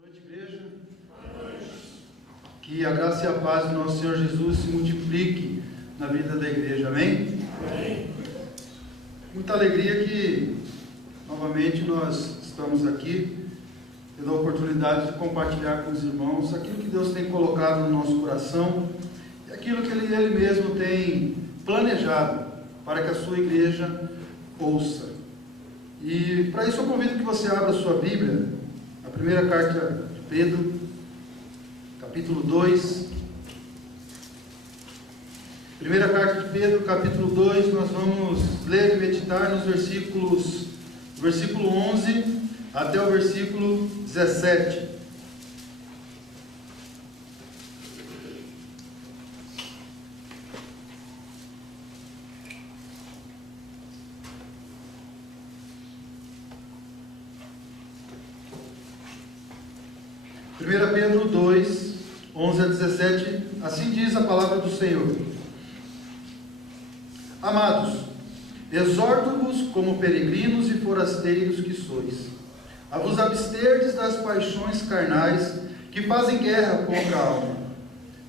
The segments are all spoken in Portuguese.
Boa noite, igreja. Boa noite. Que a graça e a paz do nosso Senhor Jesus se multiplique na vida da igreja. Amém? Amém. Muita alegria que novamente nós estamos aqui, tendo a oportunidade de compartilhar com os irmãos aquilo que Deus tem colocado no nosso coração e aquilo que Ele mesmo tem planejado para que a sua igreja ouça. E para isso eu convido que você abra a sua Bíblia, a primeira carta de Pedro, capítulo 2. Primeira carta de Pedro, capítulo 2, nós vamos ler e meditar nos versículo 11 até o versículo 17. Primeira Pedro 2, 11 a 17, assim diz a palavra do Senhor. Amados, exorto-vos como peregrinos e forasteiros que sois, a vos absterdes das paixões carnais que fazem guerra contra a alma,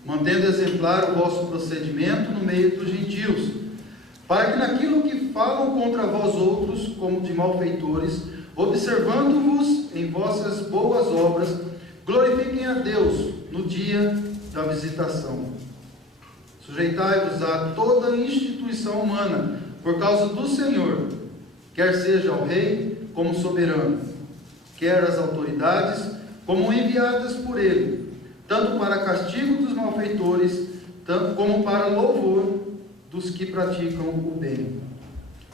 mantendo exemplar o vosso procedimento no meio dos gentios, para que naquilo que falam contra vós outros, como de malfeitores, observando-vos em vossas boas obras, glorifiquem a Deus no dia da visitação. Sujeitai-vos a toda instituição humana, por causa do Senhor, quer seja o rei como soberano, quer as autoridades como enviadas por ele, tanto para castigo dos malfeitores, tanto como para louvor dos que praticam o bem.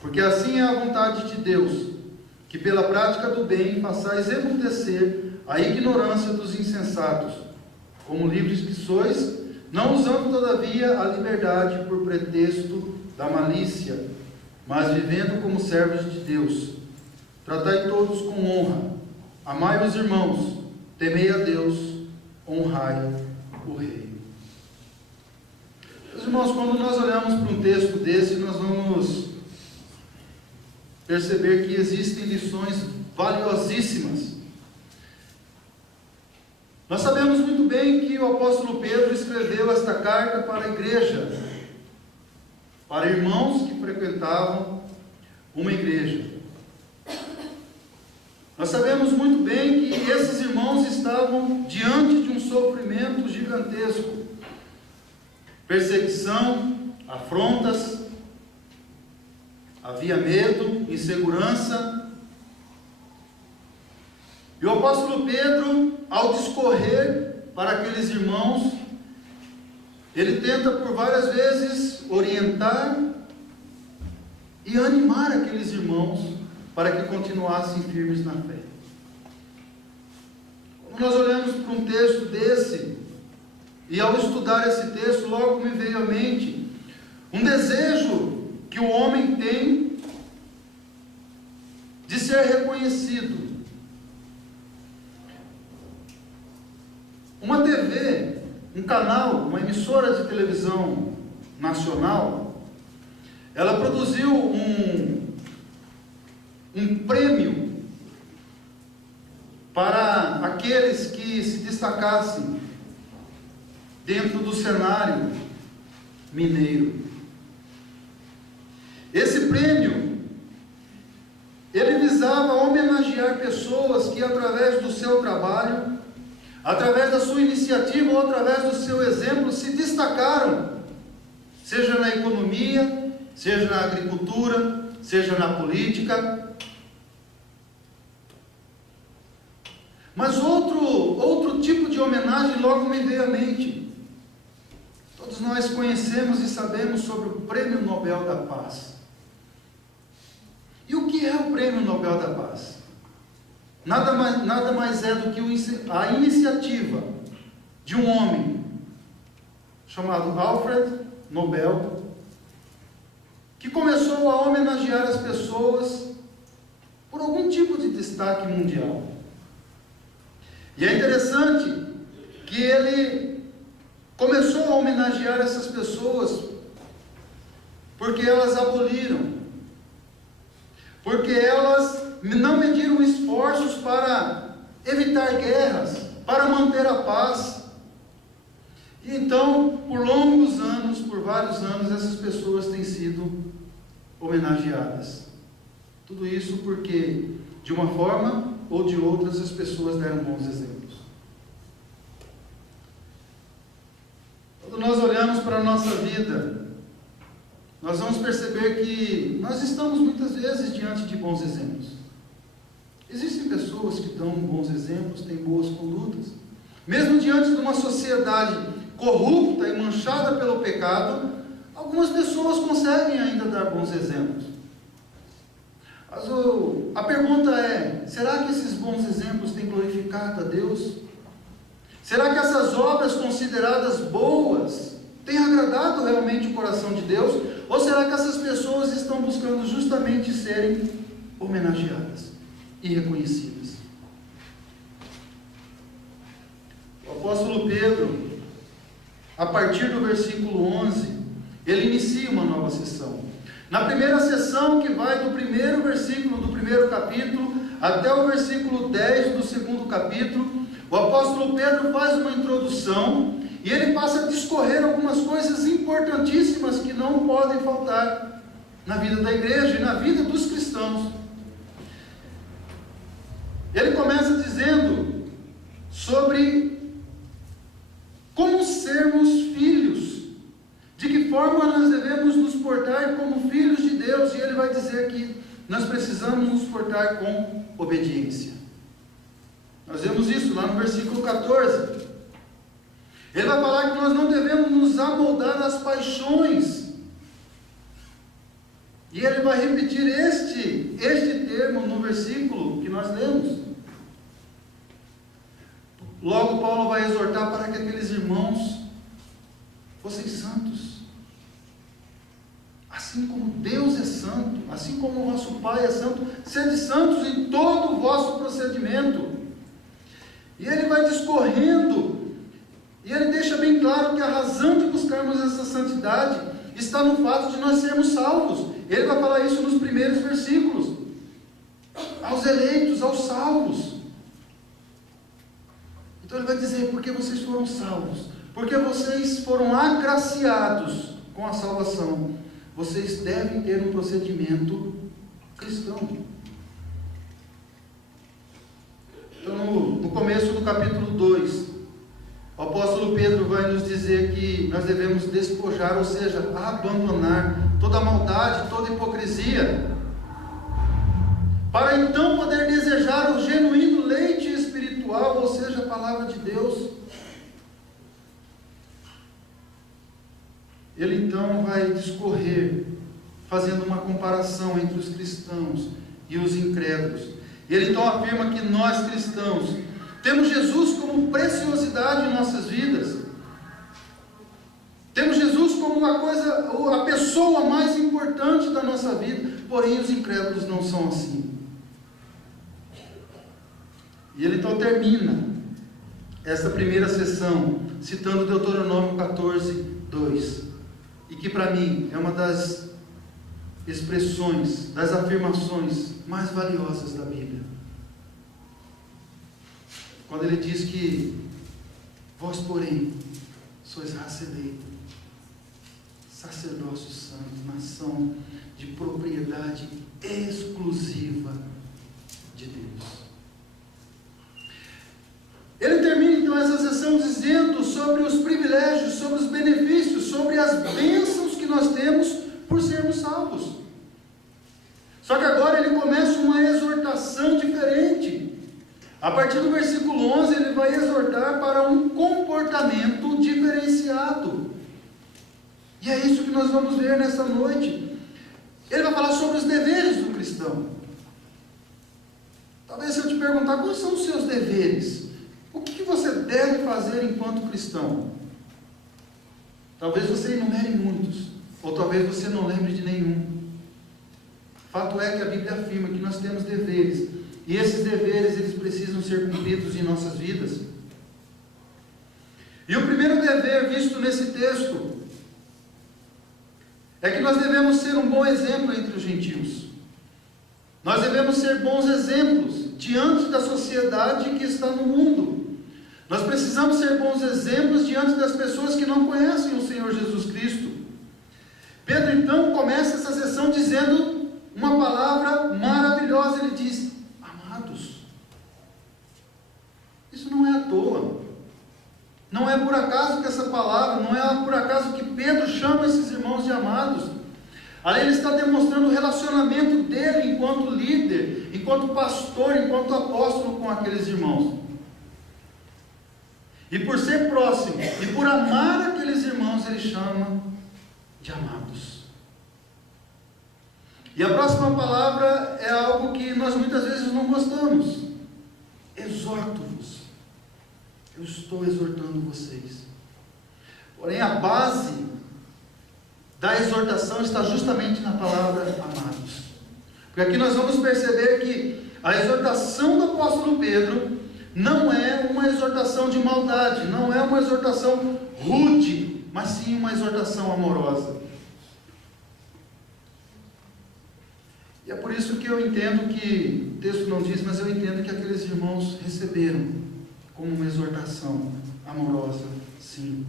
Porque assim é a vontade de Deus, que pela prática do bem façais emudrecer a ignorância dos insensatos, como livres que sois, não usando todavia a liberdade por pretexto da malícia, mas vivendo como servos de Deus. Tratai todos com honra, amai os irmãos, temei a Deus, honrai o Rei. Meus irmãos, quando nós olhamos para um texto desse, nós vamos perceber que existem lições valiosíssimas. Nós sabemos muito bem que o apóstolo Pedro escreveu esta carta para a igreja, para irmãos que frequentavam uma igreja. Nós sabemos muito bem que esses irmãos estavam diante de um sofrimento gigantesco, perseguição, afrontas, havia medo, insegurança. E o apóstolo Pedro, ao discorrer para aqueles irmãos, ele tenta por várias vezes orientar e animar aqueles irmãos para que continuassem firmes na fé. Quando nós olhamos para um texto desse, e ao estudar esse texto, logo me veio à mente um desejo que o homem tem de ser reconhecido. Uma TV, um canal, uma emissora de televisão nacional, ela produziu um prêmio para aqueles que se destacassem dentro do cenário mineiro. Esse prêmio, ele visava homenagear pessoas que através do seu trabalho, através da sua iniciativa ou através do seu exemplo, se destacaram, seja na economia, seja na agricultura, seja na política. Mas outro tipo de homenagem logo me veio à mente. Todos nós conhecemos e sabemos sobre o Prêmio Nobel da Paz. E o que é o Prêmio Nobel da Paz? Nada mais é do que a iniciativa de um homem chamado Alfred Nobel, que começou a homenagear as pessoas por algum tipo de destaque mundial. E é interessante que ele começou a homenagear essas pessoas porque elas aboliram, porque elas não mediram esforços para evitar guerras, para manter a paz. E então, por longos anos, por vários anos, essas pessoas têm sido homenageadas. Tudo isso porque, de uma forma ou de outra, as pessoas deram bons exemplos. Quando nós olhamos para a nossa vida, nós vamos perceber que nós estamos muitas vezes diante de bons exemplos. Existem pessoas que dão bons exemplos, têm boas condutas. Mesmo diante de uma sociedade corrupta e manchada pelo pecado, algumas pessoas conseguem ainda dar bons exemplos. Mas a pergunta é, será que esses bons exemplos têm glorificado a Deus? Será que essas obras consideradas boas têm agradado realmente o coração de Deus? Ou será que essas pessoas estão buscando justamente serem homenageadas e reconhecidas? O apóstolo Pedro, a partir do versículo 11, ele inicia uma nova sessão. Na primeira sessão, que vai do primeiro versículo do primeiro capítulo até o versículo 10 do segundo capítulo, o apóstolo Pedro faz uma introdução e ele passa a discorrer algumas coisas importantíssimas que não podem faltar na vida da igreja e na vida dos cristãos. Ele começa dizendo sobre como sermos filhos, de que forma nós devemos nos portar como filhos de Deus, e ele vai dizer que nós precisamos nos portar com obediência. Nós vemos isso lá no versículo 14. Ele vai falar que nós não devemos nos amoldar às paixões. E ele vai repetir este termo no versículo que nós lemos. Logo Paulo vai exortar para que aqueles irmãos fossem santos. Assim como Deus é santo, assim como o vosso Pai é santo, sede santos em todo o vosso procedimento. E ele vai discorrendo, e ele deixa bem claro que a razão de buscarmos essa santidade está no fato de nós sermos salvos. Ele vai falar isso nos primeiros versículos. Aos eleitos, aos salvos. Então ele vai dizer, porque vocês foram salvos, porque vocês foram agraciados com a salvação, vocês devem ter um procedimento cristão. Então, no começo do capítulo 2, o apóstolo Pedro vai nos dizer que nós devemos despojar, ou seja, abandonar toda maldade, toda hipocrisia, para então poder desejar o genuíno leite espiritual, ou seja, a palavra de Deus. Ele então vai discorrer, fazendo uma comparação entre os cristãos e os incrédulos. Ele então afirma que nós cristãos temos Jesus como preciosidade em nossas vidas. Temos Jesus como uma coisa, a pessoa mais importante da nossa vida. Porém, os incrédulos não são assim. E ele então termina essa primeira sessão citando Deuteronômio 14, 2. E que para mim é uma das expressões, das afirmações mais valiosas da Bíblia. Quando ele diz que vós, porém, sois raça eleita, sacerdócio santo, nação de propriedade exclusiva de Deus. Ele termina então essa sessão dizendo sobre os privilégios, sobre os benefícios, sobre as bênçãos que nós temos por sermos salvos. Só que agora ele começa uma exortação diferente. A partir do versículo 11 ele vai exortar para um comportamento diferenciado. E é isso que nós vamos ver nessa noite. Ele vai falar sobre os deveres do cristão. Talvez se eu te perguntar, quais são os seus deveres? O que você deve fazer enquanto cristão? Talvez você enumere muitos, ou talvez você não lembre de nenhum. Fato é que a Bíblia afirma que nós temos deveres, e esses deveres eles precisam ser cumpridos em nossas vidas. E o primeiro dever visto nesse texto é que nós devemos ser um bom exemplo entre os gentios. Nós devemos ser bons exemplos diante da sociedade que está no mundo. Nós precisamos ser bons exemplos diante das pessoas que não conhecem o Senhor Jesus Cristo. Pedro então começa essa sessão dizendo uma palavra maravilhosa. Ele diz: amados. Isso não é à toa. Não é por acaso que essa palavra, não é por acaso que Pedro chama esses irmãos de amados. Ali ele está demonstrando o relacionamento dele enquanto líder, enquanto pastor, enquanto apóstolo com aqueles irmãos. E por ser próximo, e por amar aqueles irmãos, ele chama de amados. E a próxima palavra é algo que nós muitas vezes não gostamos. Exorto-vos. Eu estou exortando vocês. Porém, a base da exortação está justamente na palavra amados. Porque aqui nós vamos perceber que a exortação do apóstolo Pedro não é uma exortação de maldade, não é uma exortação rude, mas sim uma exortação amorosa. E é por isso que eu entendo que, o texto não diz, mas eu entendo que aqueles irmãos receberam como uma exortação amorosa, sim.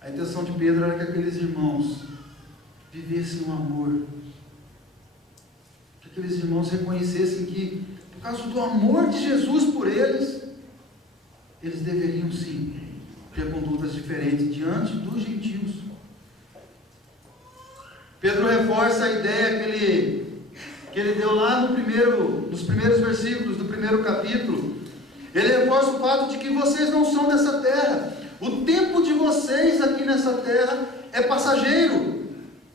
A intenção de Pedro era que aqueles irmãos vivessem o amor, que aqueles irmãos reconhecessem que, por causa do amor de Jesus por eles, eles deveriam sim ter condutas diferentes diante dos gentios. Pedro reforça a ideia que ele deu lá nos primeiros versículos do primeiro capítulo. Ele reforça o fato de que vocês não são dessa terra. O tempo de vocês aqui nessa terra é passageiro.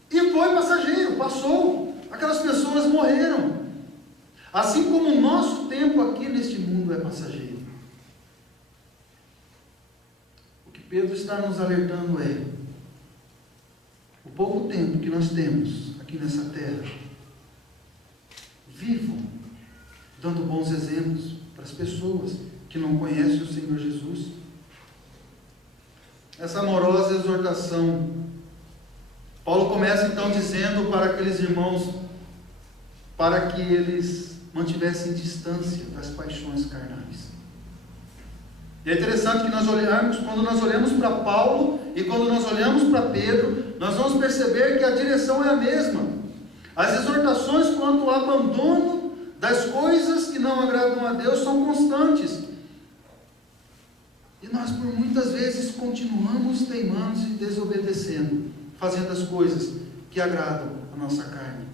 E foi passageiro, passou. Aquelas pessoas morreram. Assim como o nosso tempo aqui neste mundo é passageiro. O que Pedro está nos alertando é: o pouco tempo que nós temos aqui nessa terra, vivam dando bons exemplos para as pessoas que não conhecem o Senhor Jesus. Essa amorosa exortação, Paulo começa então dizendo para aqueles irmãos, para que eles mantivessem distância das paixões carnais. E é interessante que quando nós olhamos para Paulo e quando nós olhamos para Pedro, nós vamos perceber que a direção é a mesma. As exortações quanto ao abandono das coisas que não agradam a Deus são constantes. E nós por muitas vezes continuamos teimando e desobedecendo, fazendo as coisas que agradam a nossa carne.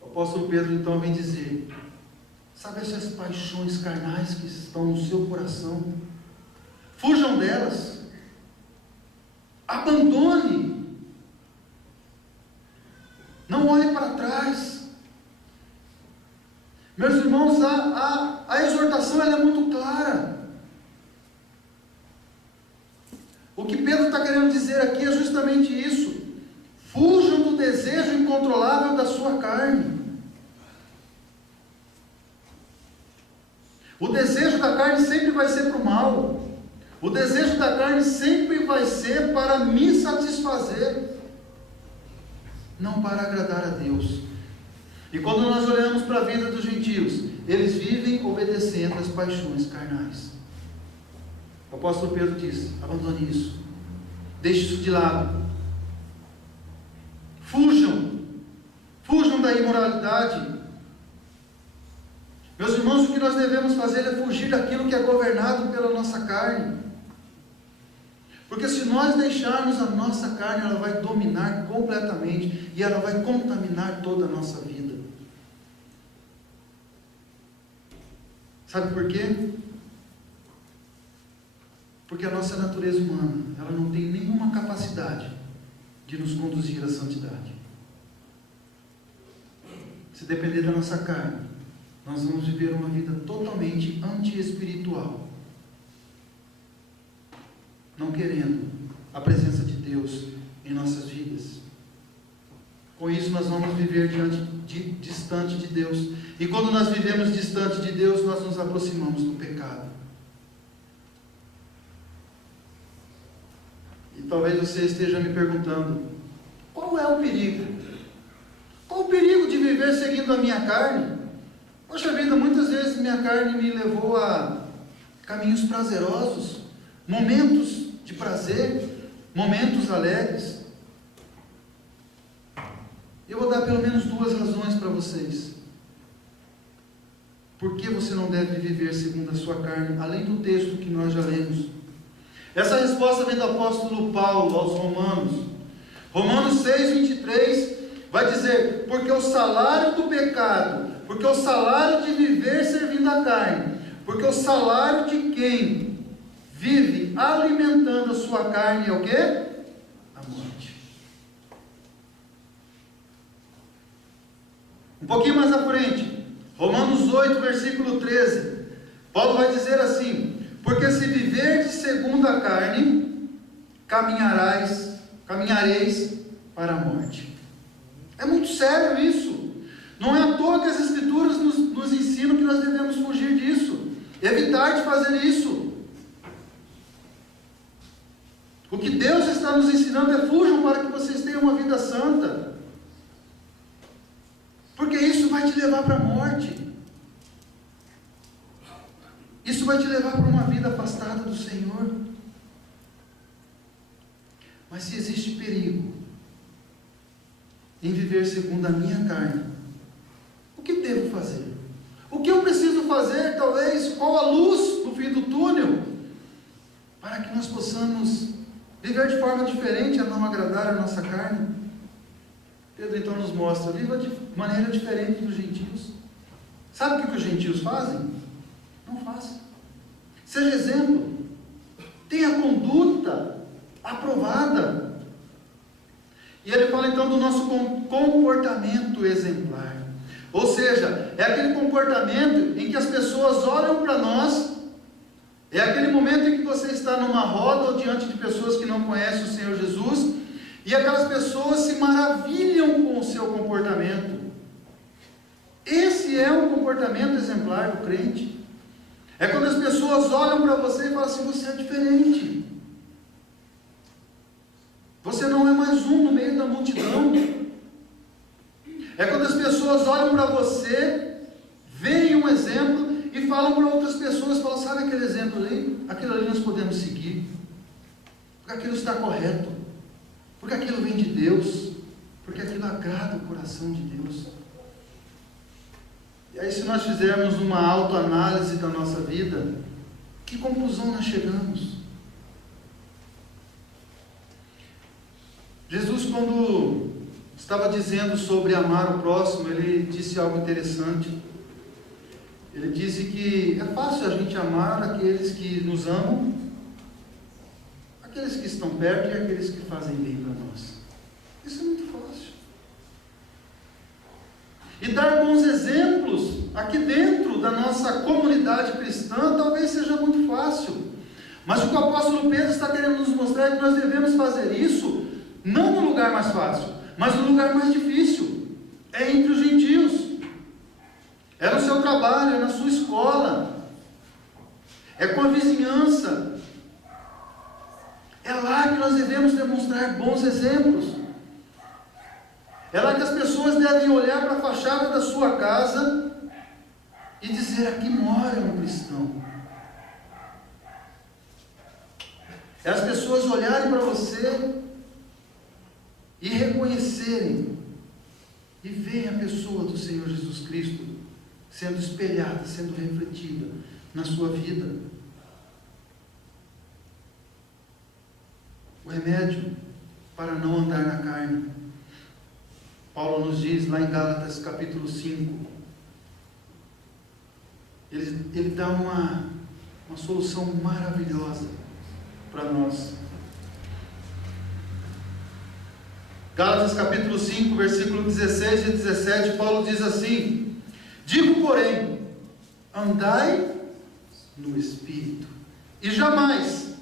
O apóstolo Pedro então vem dizer: sabe essas paixões carnais que estão no seu coração? Fujam delas. Abandone. Não olhe para trás. Meus irmãos, a exortação ela é muito clara. O que Pedro está querendo dizer aqui é justamente isso. Fujam do desejo incontrolável da sua carne. O desejo da carne sempre vai ser para o mal. O desejo da carne sempre vai ser para me satisfazer, não para agradar a Deus. E quando nós olhamos para a vida dos gentios, eles vivem obedecendo às paixões carnais. O apóstolo Pedro diz: abandone isso, deixe isso de lado, fujam da imoralidade. Meus irmãos, o que nós devemos fazer é fugir daquilo que é governado pela nossa carne. Porque se nós deixarmos a nossa carne, ela vai dominar completamente e ela vai contaminar toda a nossa vida. Sabe por quê? Porque a nossa natureza humana, ela não tem nenhuma capacidade de nos conduzir à santidade. Se depender da nossa carne, nós vamos viver uma vida totalmente anti-espiritual, não querendo a presença de Deus em nossas vidas. Com isso nós vamos viver distante de Deus. E quando nós vivemos distante de Deus, nós nos aproximamos do pecado. E talvez você esteja me perguntando: qual é o perigo? Qual o perigo de viver seguindo a minha carne? Poxa vida, muitas vezes minha carne me levou a caminhos prazerosos, momentos de prazer, momentos alegres. Eu vou dar pelo menos 2 razões para vocês. Por que você não deve viver segundo a sua carne, além do texto que nós já lemos? Essa resposta vem do apóstolo Paulo aos Romanos. Romanos 6:23 vai dizer: porque o salário do pecado, porque o salário de viver servindo a carne, porque o salário de quem vive alimentando a sua carne é o quê? A morte. Um pouquinho mais à frente, Romanos 8, versículo 13, Paulo vai dizer assim: porque se viverdes segundo a carne, caminhareis para a morte. É muito sério isso. Não é à toa que as Escrituras nos ensinam que nós devemos fugir disso, evitar de fazer isso. O que Deus está nos ensinando é: fujam para que vocês tenham uma vida santa, porque isso vai te levar para a morte. Isso vai te levar para uma vida afastada do Senhor. Mas se existe perigo em viver segundo a minha carne, o que devo fazer? O que eu preciso fazer, talvez? Qual a luz no fim do túnel? Para que nós possamos viver de forma diferente, a não agradar a nossa carne. Pedro então nos mostra: viva de maneira diferente dos gentios. Sabe o que os gentios fazem? Não faça. Seja exemplo. Tenha conduta aprovada. E ele fala então do nosso comportamento exemplar. Ou seja, é aquele comportamento em que as pessoas olham para nós. É aquele momento em que você está numa roda ou diante de pessoas que não conhecem o Senhor Jesus, e aquelas pessoas se maravilham com o seu comportamento. Esse é um comportamento exemplar do crente. É quando as pessoas olham para você e falam assim: você é diferente. Você não é mais um no meio da multidão. É quando as pessoas olham para você, veem um exemplo e falam para outras pessoas, falam: sabe aquele exemplo ali? Aquilo ali nós podemos seguir, porque aquilo está correto, porque aquilo vem de Deus, porque aquilo agrada o coração de Deus. E aí, se nós fizermos uma autoanálise da nossa vida, que conclusão nós chegamos? Jesus, quando estava dizendo sobre amar o próximo, ele disse algo interessante. Ele disse que é fácil a gente amar aqueles que nos amam, aqueles que estão perto e aqueles que fazem bem para nós. Isso é muito fácil. E dar bons exemplos aqui dentro da nossa comunidade cristã talvez seja muito fácil. Mas o que o apóstolo Pedro está querendo nos mostrar é que nós devemos fazer isso não no lugar mais fácil, mas no lugar mais difícil. É entre os gentios. É no seu trabalho, é na sua escola, é com a vizinhança. É lá que nós devemos demonstrar bons exemplos. É lá que as pessoas devem olhar para a fachada da sua casa e dizer: aqui mora um cristão. É as pessoas olharem para você e reconhecerem e verem a pessoa do Senhor Jesus Cristo sendo espelhada, sendo refletida na sua vida. O remédio para não andar na carne, Paulo nos diz lá em Gálatas capítulo 5, ele dá uma solução maravilhosa para nós. Gálatas capítulo 5, versículo 16 e 17, Paulo diz assim: digo, porém, andai no Espírito, e jamais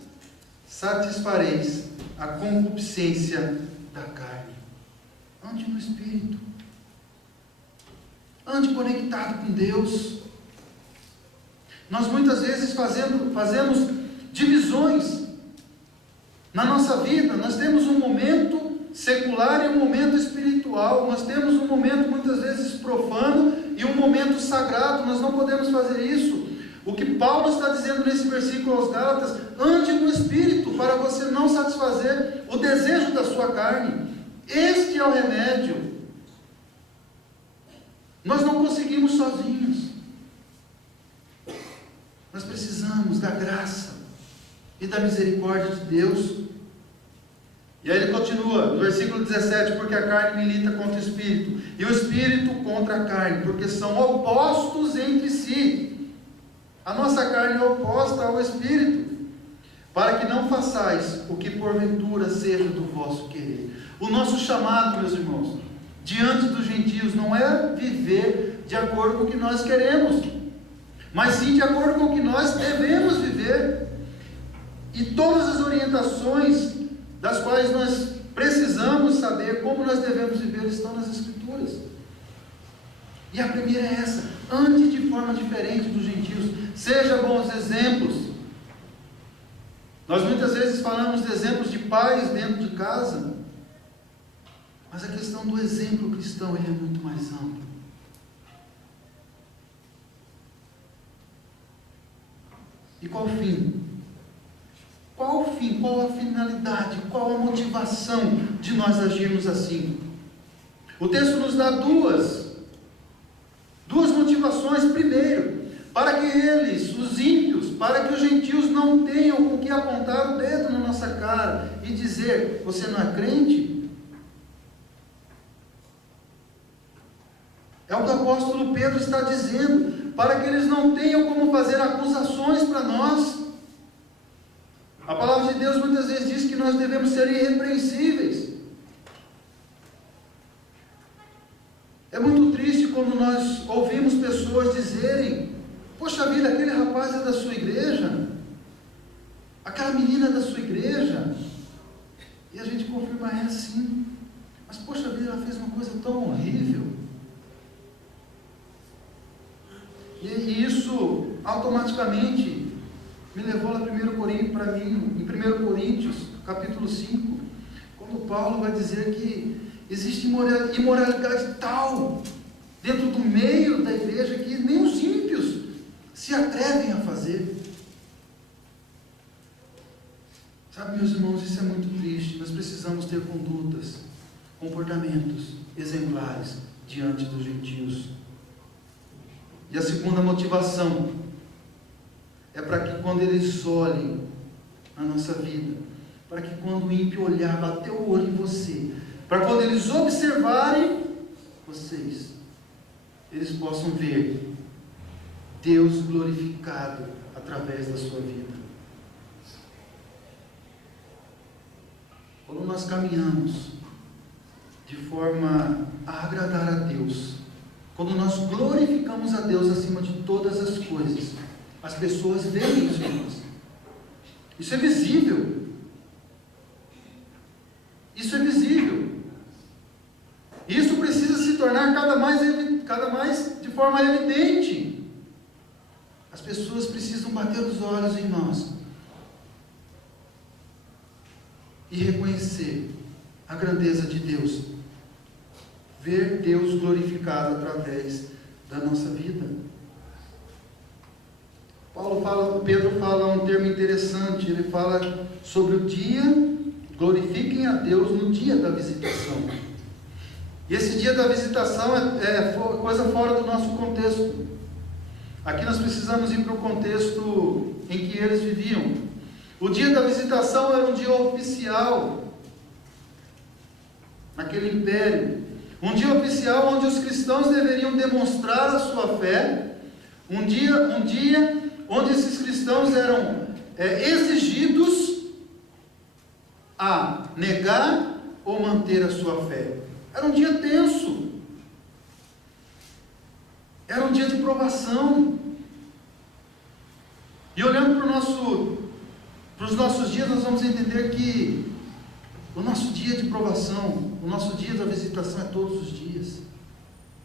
satisfareis a concupiscência da carne. Ande no Espírito. Ande conectado com Deus. Nós muitas vezes fazemos divisões na nossa vida. Nós temos um momento secular e um momento espiritual. Nós temos um momento muitas vezes profano e um momento sagrado. Nós não podemos fazer isso. O que Paulo está dizendo nesse versículo aos Gálatas: ande no Espírito, para você não satisfazer o desejo da sua carne. Este é o remédio. Nós não conseguimos sozinhos. Nós precisamos da graça e da misericórdia de Deus. E aí ele continua, no versículo 17: porque a carne milita contra o Espírito, e o Espírito contra a carne, porque são opostos entre si. A nossa carne é oposta ao Espírito, para que não façais o que porventura seja do vosso querer. O nosso chamado, meus irmãos, diante dos gentios, não é viver de acordo com o que nós queremos, mas sim de acordo com o que nós devemos viver. E todas as orientações das quais nós precisamos saber como nós devemos viver estão nas Escrituras. E a primeira é essa: ande de forma diferente dos gentios, seja bons exemplos. Nós muitas vezes falamos de exemplos de pais dentro de casa, mas a questão do exemplo cristão, ele é muito mais amplo. E qual o fim? Qual o fim? Qual a finalidade? Qual a motivação de nós agirmos assim? O texto nos dá duas motivações. Primeiro, para que eles, os ímpios, para que os gentios não tenham com que apontar o dedo na nossa cara e dizer: você não é crente? É o que o apóstolo Pedro está dizendo, para que eles não tenham como fazer acusações para nós. A palavra de Deus muitas vezes diz que nós devemos ser irrepreensíveis. É muito triste quando nós ouvimos pessoas dizerem: poxa vida, aquele rapaz é da sua igreja, aquela menina é da sua igreja, e a gente confirma: é sim, mas poxa vida, ela fez uma coisa tão horrível. E isso automaticamente me levou lá para mim, em 1 Coríntios, capítulo 5, quando Paulo vai dizer que existe imoralidade tal dentro do meio da igreja que nem os ímpios se atrevem a fazer. Sabe, meus irmãos, isso é muito triste. Nós precisamos ter condutas, comportamentos exemplares diante dos gentios. E a segunda motivação é para que quando eles olhem a nossa vida, para que quando o ímpio olhar, bater o olho em você, para quando eles observarem vocês, eles possam ver Deus glorificado através da sua vida. Quando nós caminhamos de forma a agradar a Deus, quando nós glorificamos a Deus acima de todas as coisas, as pessoas veem isso em nós. Isso é visível. Isso é visível. Isso precisa se tornar cada mais de forma evidente. As pessoas precisam bater os olhos em nós e reconhecer a grandeza de Deus. Ver Deus glorificado através da nossa vida. Pedro fala um termo interessante. Ele fala sobre o dia: glorifiquem a Deus no dia da visitação. E esse dia da visitação é coisa fora do nosso contexto. Aqui nós precisamos ir para o contexto em que eles viviam. O dia da visitação era um dia oficial naquele império. Um dia oficial onde os cristãos deveriam demonstrar a sua fé. Um dia onde esses cristãos eram exigidos a negar ou manter a sua fé. Era um dia tenso. Era um dia de provação. E olhando para os nossos dias, nós vamos entender que o nosso dia de provação, o nosso dia da visitação é todos os dias.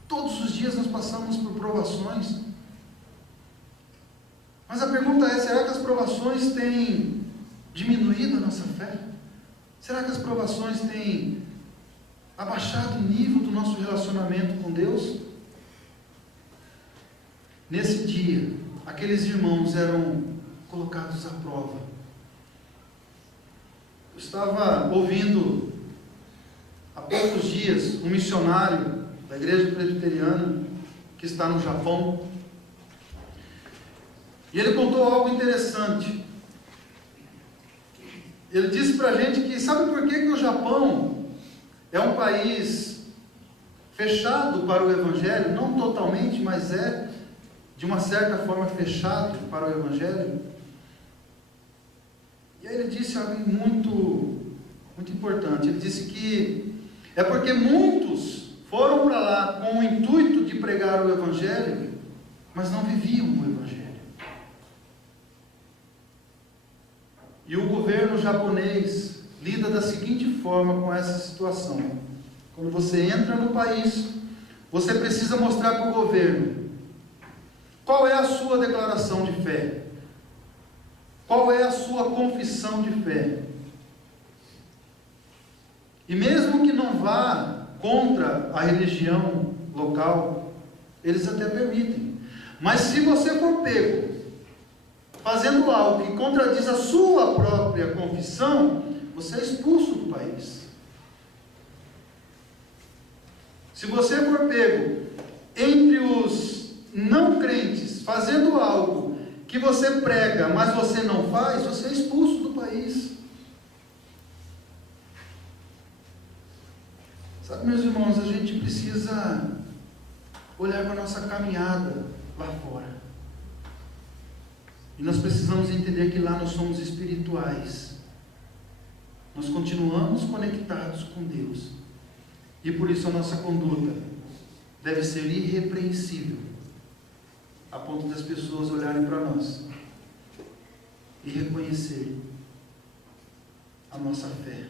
Todos os dias nós passamos por provações. Mas a pergunta é: será que as provações têm diminuído a nossa fé? Será que as provações têm abaixado o nível do nosso relacionamento com Deus? Nesse dia, aqueles irmãos eram colocados à prova. Eu estava ouvindo há poucos dias um missionário da igreja presbiteriana que está no Japão, e ele contou algo interessante. Ele disse para a gente que, sabe por que o Japão é um país fechado para o Evangelho? Não totalmente, mas é de uma certa forma fechado para o Evangelho. E aí ele disse algo muito importante. Ele disse que é porque muitos foram para lá com o intuito de pregar o Evangelho, mas não viviam o Evangelho. E o governo japonês lida da seguinte forma com essa situação. Quando você entra no país, você precisa mostrar para o governo qual é a sua declaração de fé, qual é a sua confissão de fé. E mesmo que não vá contra a religião local, eles até permitem. Mas se você for pego fazendo algo que contradiz a sua própria confissão, você é expulso do país. Se você for pego entre os não crentes fazendo algo que você prega, mas você não faz, você é expulso do país. Sabe, meus irmãos, a gente precisa olhar para a nossa caminhada lá fora. E nós precisamos entender que lá nós somos espirituais. Nós continuamos conectados com Deus. E por isso a nossa conduta deve ser irrepreensível, a ponto das pessoas olharem para nós e reconhecer a nossa fé.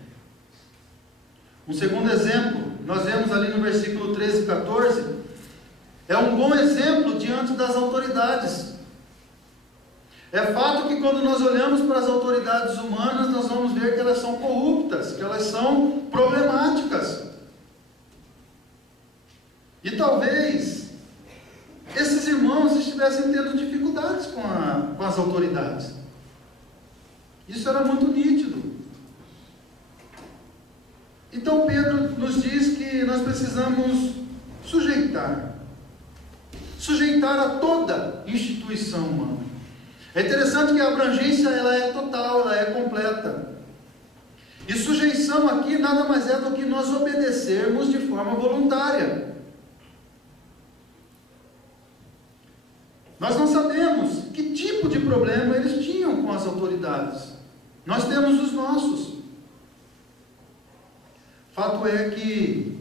Um segundo exemplo, nós vemos ali no versículo 13 e 14, é um bom exemplo diante das autoridades. É fato que quando nós olhamos para as autoridades humanas, nós vamos ver que elas são corruptas, que elas são problemáticas. E talvez esses irmãos estivessem tendo dificuldades com as autoridades. Isso era muito nítido. Então Pedro nos diz que nós precisamos sujeitar a toda instituição humana. É interessante que a abrangência ela é total, ela é completa. E sujeição aqui nada mais é do que nós obedecermos de forma voluntária. Nós não sabemos que tipo de problema eles tinham com as autoridades. Nós temos os nossos. Fato é que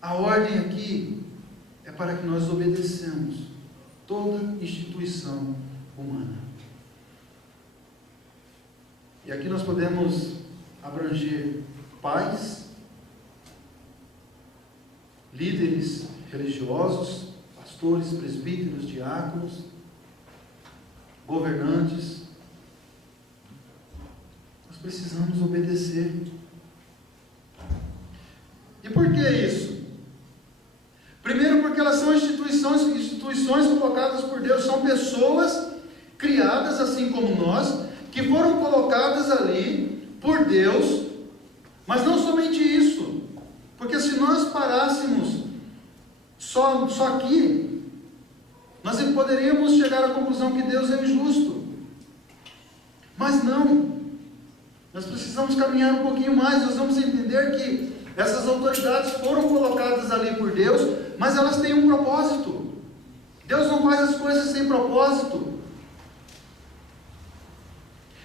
a ordem aqui é para que nós obedecemos toda instituição humana. E aqui nós podemos abranger pais, líderes religiosos, pastores, presbíteros, diáconos, governantes. Nós precisamos obedecer. E por que isso? Primeiro, porque elas são instituições colocadas por Deus, são pessoas criadas assim como nós, que foram colocadas ali por Deus, mas não somente isso, porque se nós parássemos só aqui, nós poderíamos chegar à conclusão que Deus é injusto, mas não, nós precisamos caminhar um pouquinho mais. Nós vamos entender que essas autoridades foram colocadas ali por Deus, mas elas têm um propósito. Deus não faz as coisas sem propósito.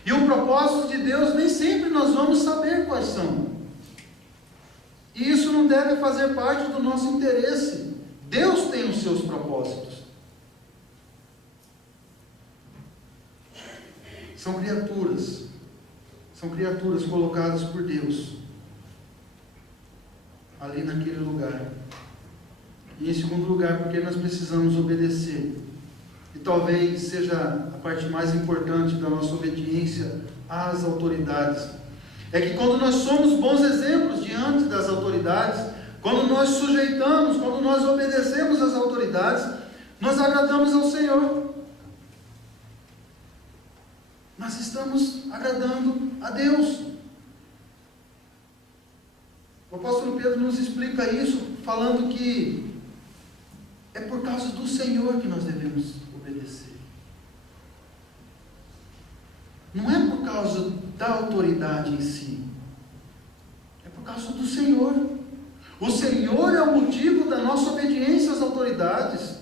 E o propósito de Deus nem sempre nós vamos saber quais são. E isso não deve fazer parte do nosso interesse. Deus tem os seus propósitos. São criaturas colocadas por Deus ali naquele lugar. E em segundo lugar, porque nós precisamos obedecer. E talvez seja a parte mais importante da nossa obediência às autoridades. É que quando nós somos bons exemplos diante das autoridades, quando nós sujeitamos, quando nós obedecemos às autoridades, nós agradamos ao Senhor. Nós estamos agradando a Deus. O apóstolo Pedro nos explica isso, falando que é por causa do Senhor que nós devemos obedecer. Não é por causa da autoridade em si. É por causa do Senhor. O Senhor é o motivo da nossa obediência às autoridades.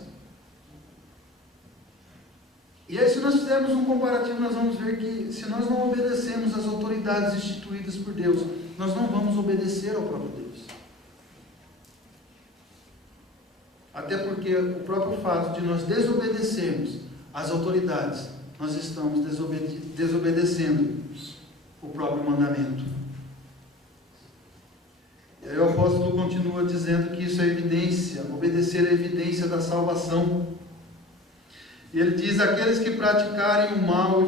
E aí, se nós fizermos um comparativo, nós vamos ver que se nós não obedecemos às autoridades instituídas por Deus, nós não vamos obedecer ao próprio Deus. Até porque o próprio fato de nós desobedecermos às autoridades, nós estamos desobedecendo o próprio mandamento. E aí o apóstolo continua dizendo que isso é evidência, obedecer é evidência da salvação. E ele diz: aqueles que praticarem o mal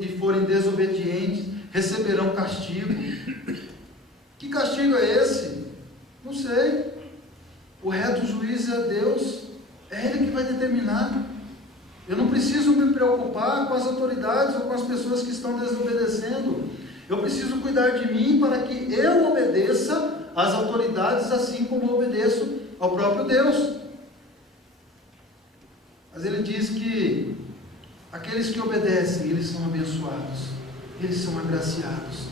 e forem desobedientes, receberão castigo. Que castigo é esse? Não sei. O reto juiz é Deus, é Ele que vai determinar. Eu não preciso me preocupar com as autoridades ou com as pessoas que estão desobedecendo. Eu preciso cuidar de mim para que eu obedeça às autoridades, assim como obedeço ao próprio Deus. Mas ele diz que aqueles que obedecem, eles são abençoados, eles são agraciados.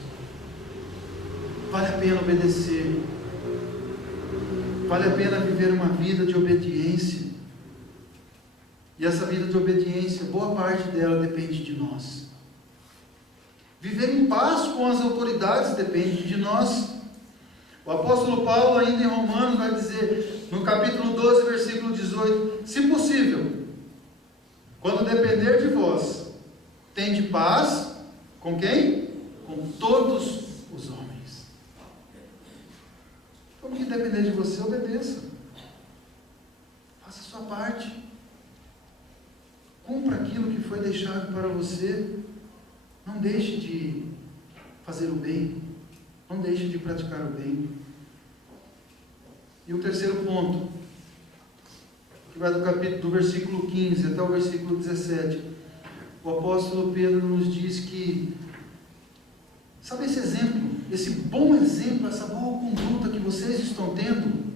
Vale a pena obedecer. Vale a pena viver uma vida de obediência. E essa vida de obediência, boa parte dela depende de nós. Viver em paz com as autoridades depende de nós. O apóstolo Paulo, ainda em Romanos, vai dizer, no capítulo 12, versículo 18, se possível, quando depender de vós, tende paz com quem? Com todos os homens. Como que depender de você, obedeça. Faça a sua parte. Cumpra aquilo que foi deixado para você. Não deixe de fazer o bem. Não deixe de praticar o bem. E o terceiro ponto, que vai do versículo 15 até o versículo 17. O apóstolo Pedro nos diz que, sabe esse exemplo, esse bom exemplo, essa boa conduta que vocês estão tendo?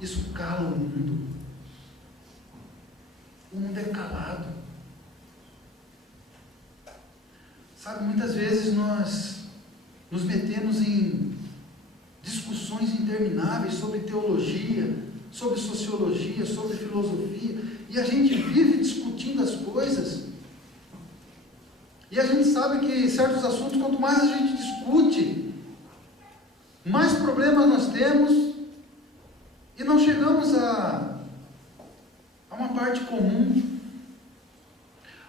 Isso cala o mundo. O mundo é calado. Sabe, muitas vezes nós nos metemos em discussões intermináveis sobre teologia, sobre sociologia, sobre filosofia, e a gente vive discutindo as coisas. E a gente sabe que certos assuntos, quanto mais a gente discute, mais problemas nós temos, e não chegamos a uma parte comum.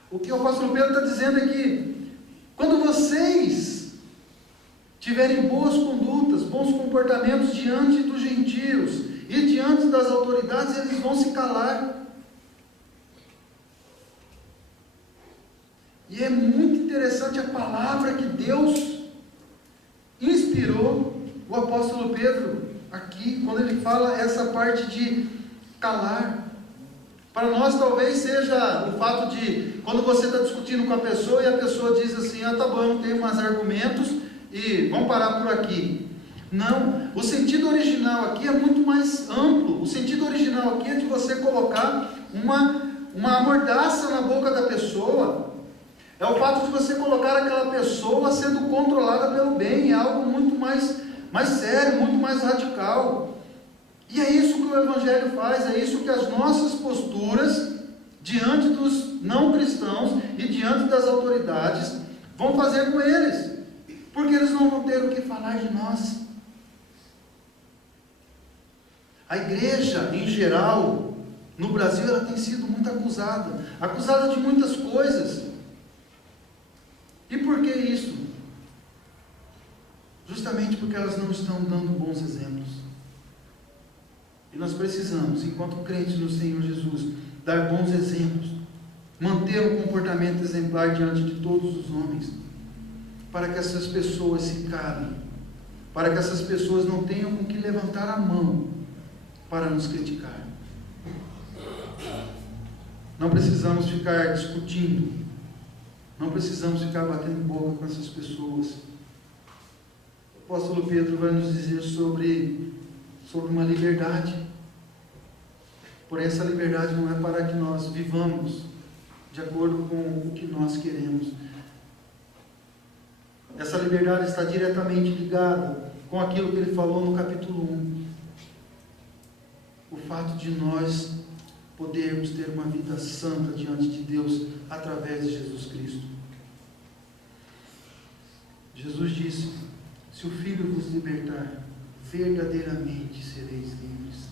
O que o apóstolo Pedro está dizendo é que, quando vocês tiverem boas condutas, bons comportamentos diante dos gentios e diante das autoridades, eles vão se calar. E é muito interessante a palavra que Deus inspirou o apóstolo Pedro aqui, quando ele fala essa parte de calar. Para nós talvez seja o fato de, quando você está discutindo com a pessoa e a pessoa diz assim, tá bom, eu tenho mais argumentos e vamos parar por aqui. Não, o sentido original aqui é muito mais amplo. O sentido original aqui é de você colocar uma amordaça na boca da pessoa. É o fato de você colocar aquela pessoa sendo controlada pelo bem. É algo muito mais sério, muito mais radical. E é isso que o Evangelho faz, é isso que as nossas posturas diante dos não cristãos e diante das autoridades vão fazer com eles, porque eles não vão ter o que falar de nós. A igreja, em geral, no Brasil, ela tem sido muito acusada de muitas coisas. E por que isso? Justamente porque elas não estão dando bons exemplos. E nós precisamos, enquanto crentes no Senhor Jesus, dar bons exemplos, manter um comportamento exemplar diante de todos os homens, para que essas pessoas se calem, para que essas pessoas não tenham com que levantar a mão para nos criticar. Não precisamos ficar discutindo. Não precisamos ficar batendo boca com essas pessoas. O apóstolo Pedro vai nos dizer sobre uma liberdade. Porém, essa liberdade não é para que nós vivamos de acordo com o que nós queremos. Essa liberdade está diretamente ligada com aquilo que ele falou no capítulo 1. O fato de nós podermos ter uma vida santa diante de Deus através de Jesus Cristo. Jesus disse: se o Filho vos libertar, verdadeiramente sereis livres.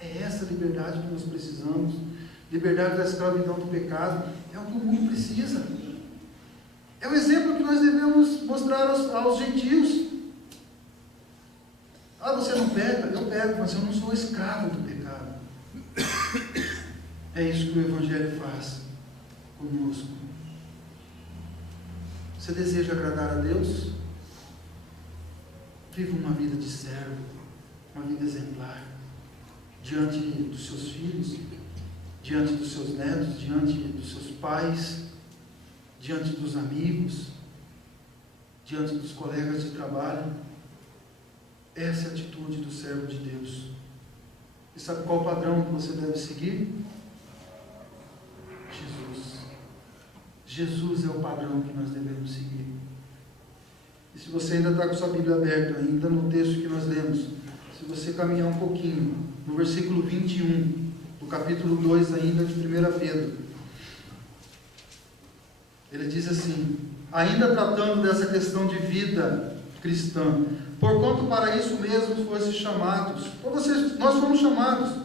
É essa liberdade que nós precisamos. Liberdade da escravidão do pecado. É o que o mundo precisa. É o exemplo que nós devemos mostrar aos gentios. Ah, você não peca? Eu pego, mas eu não sou escravo do pecado. É isso que o Evangelho faz conosco. Você deseja agradar a Deus? Viva uma vida de servo, uma vida exemplar, diante dos seus filhos, diante dos seus netos, diante dos seus pais, diante dos amigos, diante dos colegas de trabalho. Essa é a atitude do servo de Deus. E sabe qual padrão que você deve seguir? Jesus. Jesus é o padrão que nós devemos seguir. E se você ainda está com sua Bíblia aberta, ainda no texto que nós lemos, se você caminhar um pouquinho, no versículo 21, do capítulo 2 ainda de 1 Pedro, ele diz assim, ainda tratando dessa questão de vida cristã: porquanto para isso mesmo fosse chamados, nós fomos chamados,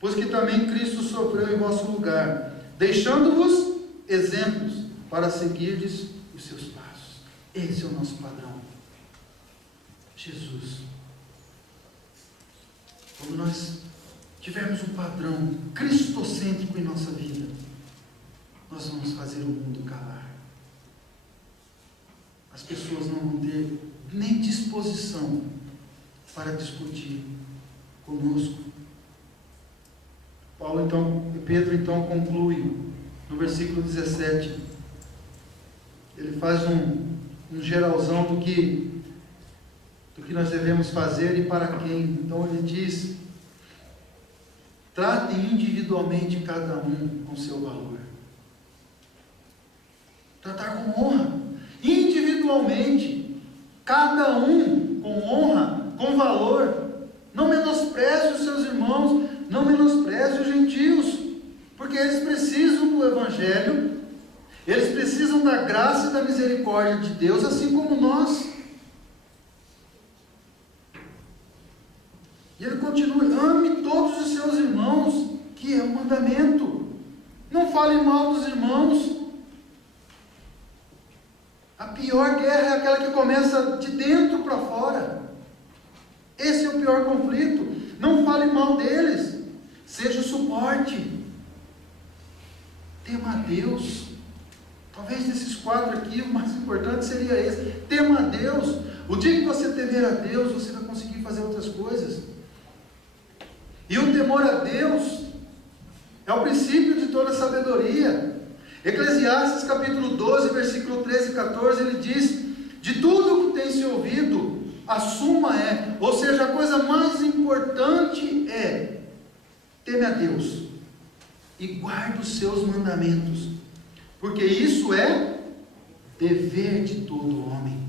pois que também Cristo sofreu em vosso lugar, deixando-vos exemplos para seguirdes os seus passos. Esse é o nosso padrão. Jesus. Quando nós tivermos um padrão cristocêntrico em nossa vida, nós vamos fazer o mundo calar. As pessoas não vão ter nem disposição para discutir conosco. Pedro então conclui no versículo 17. Ele faz um geralzão do que nós devemos fazer e para quem. Então ele diz: tratem individualmente cada um com seu valor. Tratar com honra, individualmente, cada um com honra, com valor. Não menospreze os seus irmãos, não menospreze os gentios, porque eles precisam do Evangelho, eles precisam da graça e da misericórdia de Deus, assim como nós. E ele continua: ame todos os seus irmãos, que é um mandamento. Não fale mal dos irmãos. A pior guerra é aquela que começa de dentro para fora. Esse é o pior conflito. Não fale mal deles. Seja o suporte. Tema a Deus. Talvez desses 4 aqui, o mais importante seria esse. Tema a Deus. O dia que você temer a Deus, você vai conseguir fazer outras coisas. E o temor a Deus é o princípio de toda sabedoria. Eclesiastes capítulo 12, versículo 13 e 14, ele diz: de tudo que tem se ouvido, a suma é, ou seja, a coisa mais importante é: teme a Deus e guarde os seus mandamentos, porque isso é dever de todo homem.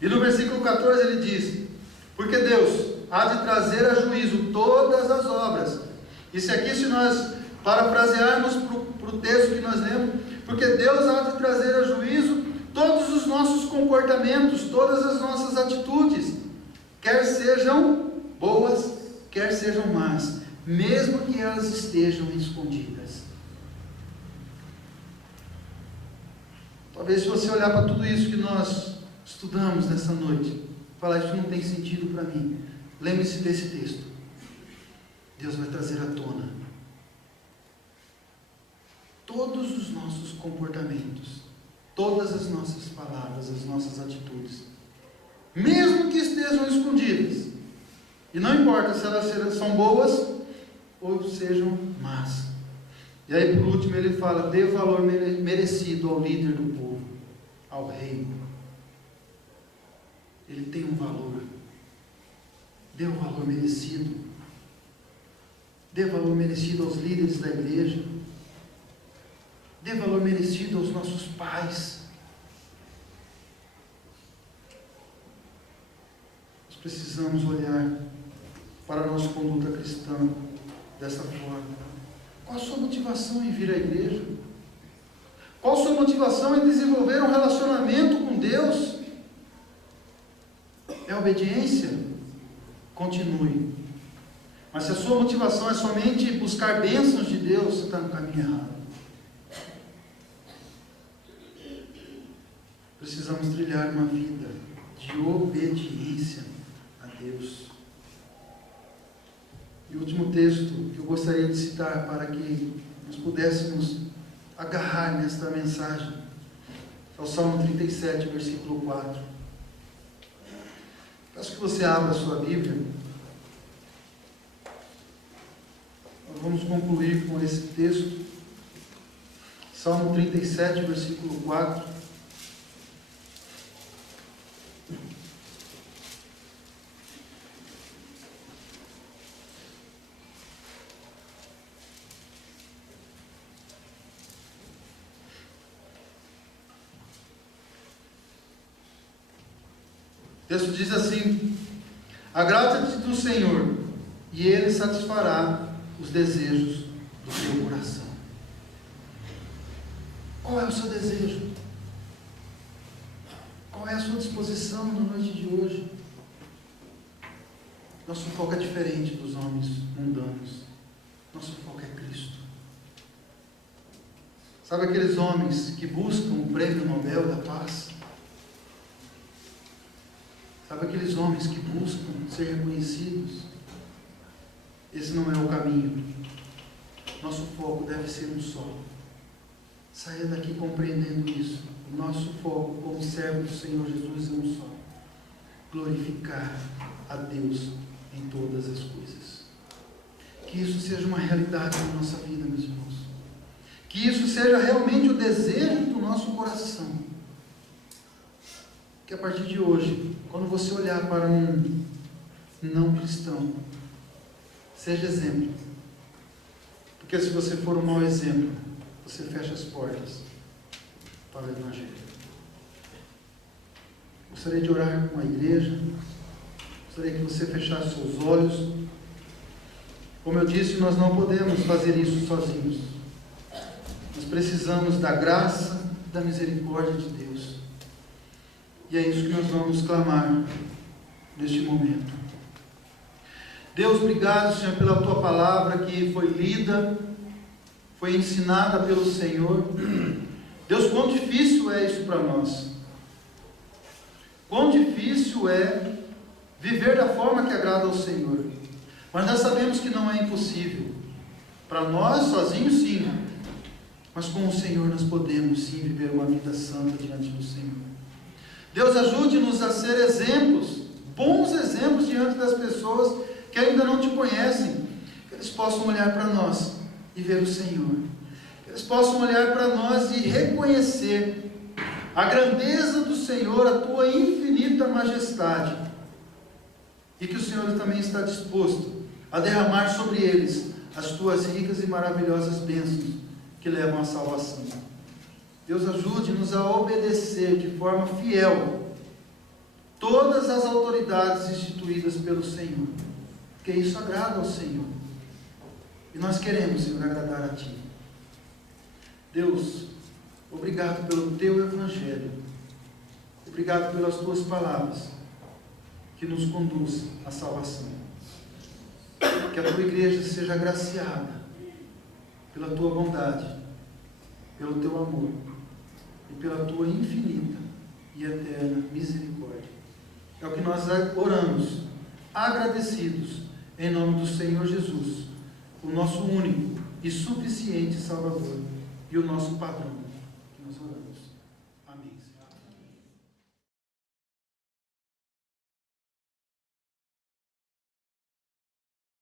E no versículo 14 ele diz: porque Deus há de trazer a juízo todas as obras. Isso aqui, se nós parafrasearmos para o texto que nós lemos, porque Deus há de trazer a juízo todos os nossos comportamentos, todas as nossas atitudes, quer sejam boas, quer sejam más, mesmo que elas estejam escondidas. Talvez, se você olhar para tudo isso que nós estudamos nessa noite, falar: isso não tem sentido para mim. Lembre-se desse texto. Deus vai trazer à tona todos os nossos comportamentos, todas as nossas palavras, as nossas atitudes, mesmo que estejam escondidas. E não importa se elas são boas ou sejam más. E aí por último ele fala: dê o valor merecido ao líder do povo, ao rei. Ele tem um valor. Dê o valor merecido. Dê valor merecido aos líderes da igreja. Dê valor merecido aos nossos pais. Nós precisamos olhar para a nossa conduta cristã dessa forma. Qual a sua motivação em vir à igreja? Qual a sua motivação em desenvolver um relacionamento com Deus? É obediência? Continue. Mas se a sua motivação é somente buscar bênçãos de Deus, você está no caminho errado. Precisamos trilhar uma vida de obediência a Deus. E o último texto que eu gostaria de citar para que nós pudéssemos agarrar nesta mensagem é o Salmo 37, versículo 4. Peço que você abra a sua Bíblia. Nós vamos concluir com esse texto. Salmo 37, versículo 4. O texto diz assim: agrada-te do Senhor, e Ele satisfará os desejos do teu coração. Qual é o seu desejo? Qual é a sua disposição na noite de hoje? Nosso foco é diferente dos homens mundanos. Nosso foco é Cristo. Sabe aqueles homens que buscam o prêmio Nobel da Paz? Sabe aqueles homens que buscam ser reconhecidos? Esse não é o caminho. Nosso foco deve ser um só. Saia daqui compreendendo isso. O nosso foco como servo do Senhor Jesus é um só: glorificar a Deus em todas as coisas. Que isso seja uma realidade na nossa vida, meus irmãos. Que isso seja realmente o desejo do nosso coração. Que a partir de hoje, quando você olhar para um não cristão, seja exemplo. Porque se você for um mau exemplo, você fecha as portas para o Evangelho. Gostaria de orar com a igreja. Gostaria que você fechasse seus olhos. Como eu disse, nós não podemos fazer isso sozinhos. Nós precisamos da graça e da misericórdia de Deus. E é isso que nós vamos clamar neste momento. Deus, obrigado, Senhor, pela Tua palavra que foi lida, foi ensinada pelo Senhor. Deus, quão difícil é isso para nós. Quão difícil é viver da forma que agrada ao Senhor. Mas nós sabemos que não é impossível. Para nós, sozinhos, sim. Mas com o Senhor nós podemos, sim, viver uma vida santa diante do Senhor. Deus, ajude-nos a ser exemplos, bons exemplos diante das pessoas que ainda não Te conhecem. Que eles possam olhar para nós e ver o Senhor. Que eles possam olhar para nós e reconhecer a grandeza do Senhor, a Tua infinita majestade. E que o Senhor também está disposto a derramar sobre eles as Tuas ricas e maravilhosas bênçãos que levam à salvação. Deus, ajude-nos a obedecer de forma fiel todas as autoridades instituídas pelo Senhor, porque isso agrada ao Senhor. E nós queremos, Senhor, agradar a Ti. Deus, obrigado pelo Teu Evangelho. Obrigado pelas Tuas palavras que nos conduz à salvação. Que a Tua igreja seja agraciada pela Tua bondade, pelo Teu amor e pela Tua infinita e eterna misericórdia. É o que nós oramos, agradecidos, em nome do Senhor Jesus, o nosso único e suficiente Salvador e o nosso padrão, que nós oramos.